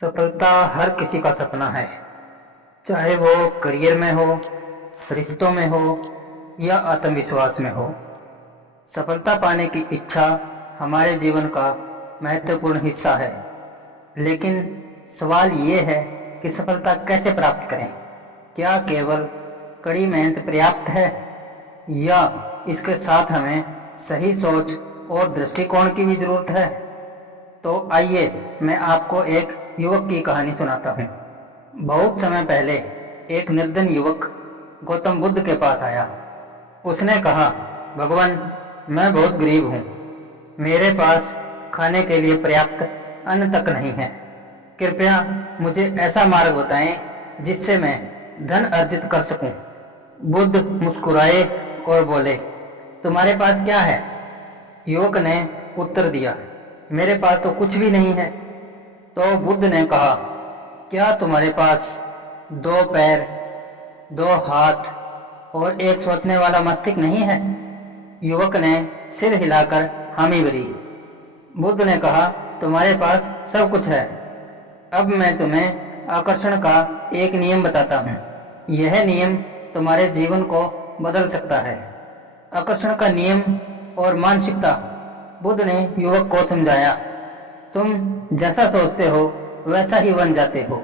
सफलता हर किसी का सपना है, चाहे वो करियर में हो, रिश्तों में हो या आत्मविश्वास में हो। सफलता पाने की इच्छा हमारे जीवन का महत्वपूर्ण हिस्सा है। लेकिन सवाल ये है कि सफलता कैसे प्राप्त करें? क्या केवल कड़ी मेहनत पर्याप्त है या इसके साथ हमें सही सोच और दृष्टिकोण की भी जरूरत है? तो आइए मैं आपको एक युवक की कहानी सुनाता हूँ। बहुत समय पहले एक निर्धन युवक गौतम बुद्ध के पास आया। उसने कहा, भगवान, मैं बहुत गरीब हूँ, मेरे पास खाने के लिए पर्याप्त अन्न तक नहीं है। कृपया मुझे ऐसा मार्ग बताएं जिससे मैं धन अर्जित कर सकूं। बुद्ध मुस्कुराए और बोले, तुम्हारे पास क्या है? युवक ने उत्तर दिया, मेरे पास तो कुछ भी नहीं है। तो बुद्ध ने कहा, क्या तुम्हारे पास 2 पैर, 2 हाथ और एक सोचने वाला मस्तिष्क नहीं है? युवक ने सिर हिलाकर हामी भरी। बुद्ध ने कहा, तुम्हारे पास सब कुछ है। अब मैं तुम्हें आकर्षण का एक नियम बताता हूँ। यह नियम तुम्हारे जीवन को बदल सकता है। आकर्षण का नियम और मानसिकता। बुद्ध ने युवक को समझाया, तुम जैसा सोचते हो वैसा ही बन जाते हो।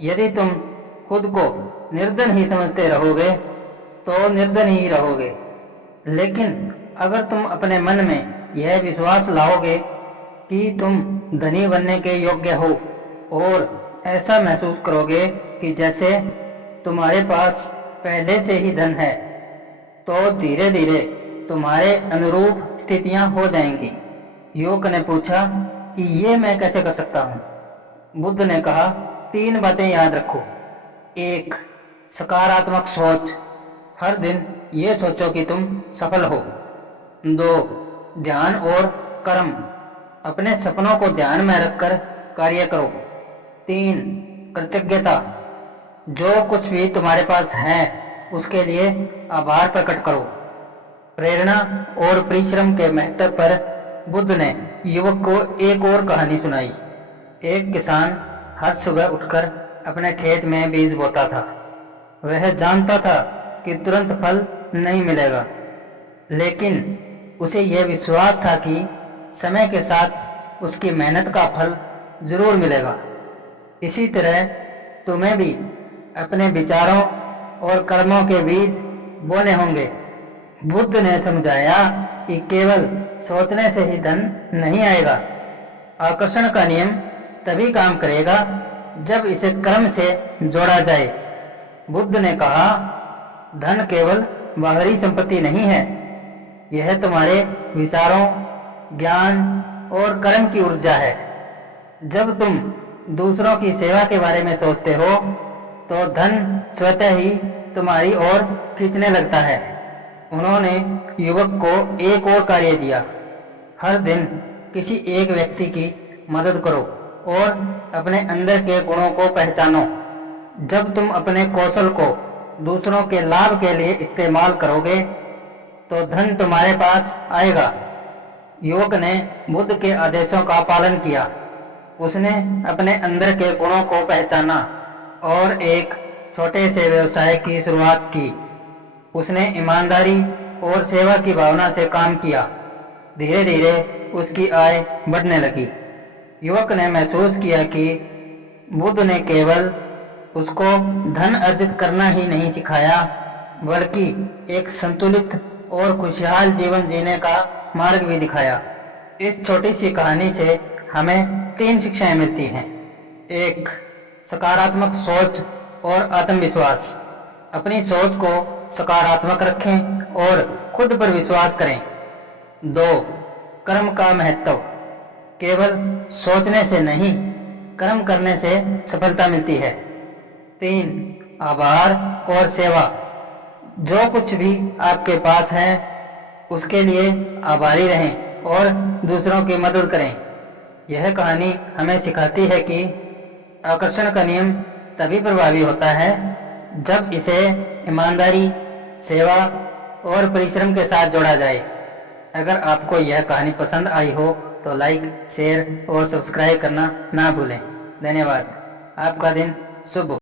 यदि तुम खुद को निर्धन ही समझते रहोगे तो निर्धन ही रहोगे। लेकिन अगर तुम अपने मन में यह विश्वास लाओगे कि तुम धनी बनने के योग्य हो और ऐसा महसूस करोगे कि जैसे तुम्हारे पास पहले से ही धन है, तो धीरे धीरे तुम्हारे अनुरूप स्थितियां हो जाएंगी। युवक ने पूछा कि ये मैं कैसे कर सकता हूँ? बुद्ध ने कहा, 3 बातें याद रखो। 1, सकारात्मक सोच, हर दिन ये सोचो कि तुम सफल हो। 2, ध्यान और कर्म, अपने सपनों को ध्यान में रखकर कार्य करो। 3, कृतज्ञता, जो कुछ भी तुम्हारे पास है उसके लिए आभार प्रकट करो। प्रेरणा और परिश्रम के महत्व पर बुद्ध ने युवक को एक और कहानी सुनाई। एक किसान हर सुबह उठकर अपने खेत में बीज बोता था। वह जानता था कि तुरंत फल नहीं मिलेगा, लेकिन उसे यह विश्वास था कि समय के साथ उसकी मेहनत का फल जरूर मिलेगा। इसी तरह तुम्हें भी अपने विचारों और कर्मों के बीज बोने होंगे। बुद्ध ने समझाया कि केवल सोचने से ही धन नहीं आएगा। आकर्षण का नियम तभी काम करेगा जब इसे कर्म से जोड़ा जाए। बुद्ध ने कहा, धन केवल बाहरी संपत्ति नहीं है, यह तुम्हारे विचारों, ज्ञान और कर्म की ऊर्जा है। जब तुम दूसरों की सेवा के बारे में सोचते हो तो धन स्वतः ही तुम्हारी ओर खींचने लगता है। उन्होंने युवक को एक और कार्य दिया, हर दिन किसी एक व्यक्ति की मदद करो और अपने अंदर के गुणों को पहचानो। जब तुम अपने कौशल को दूसरों के लाभ के लिए इस्तेमाल करोगे तो धन तुम्हारे पास आएगा। युवक ने बुद्ध के आदेशों का पालन किया। उसने अपने अंदर के गुणों को पहचाना और एक छोटे से व्यवसाय की शुरुआत की। उसने ईमानदारी और सेवा की भावना से काम किया। धीरे धीरे उसकी आय बढ़ने लगी। युवक ने महसूस किया कि बुद्ध ने केवल उसको धन अर्जित करना ही नहीं सिखाया, बल्कि एक संतुलित और खुशहाल जीवन जीने का मार्ग भी दिखाया। इस छोटी सी कहानी से हमें 3 शिक्षाएं मिलती हैं। 1, सकारात्मक सोच और आत्मविश्वास, अपनी सोच को सकारात्मक रखें और खुद पर विश्वास करें। 2, कर्म का महत्व, केवल सोचने से नहीं, कर्म करने से सफलता मिलती है। 3, आभार और सेवा, जो कुछ भी आपके पास है उसके लिए आभारी रहें और दूसरों की मदद करें। यह कहानी हमें सिखाती है कि आकर्षण का नियम तभी प्रभावी होता है जब इसे ईमानदारी, सेवा और परिश्रम के साथ जोड़ा जाए। अगर आपको यह कहानी पसंद आई हो तो लाइक, शेयर और सब्सक्राइब करना ना भूलें। धन्यवाद। आपका दिन शुभ हो।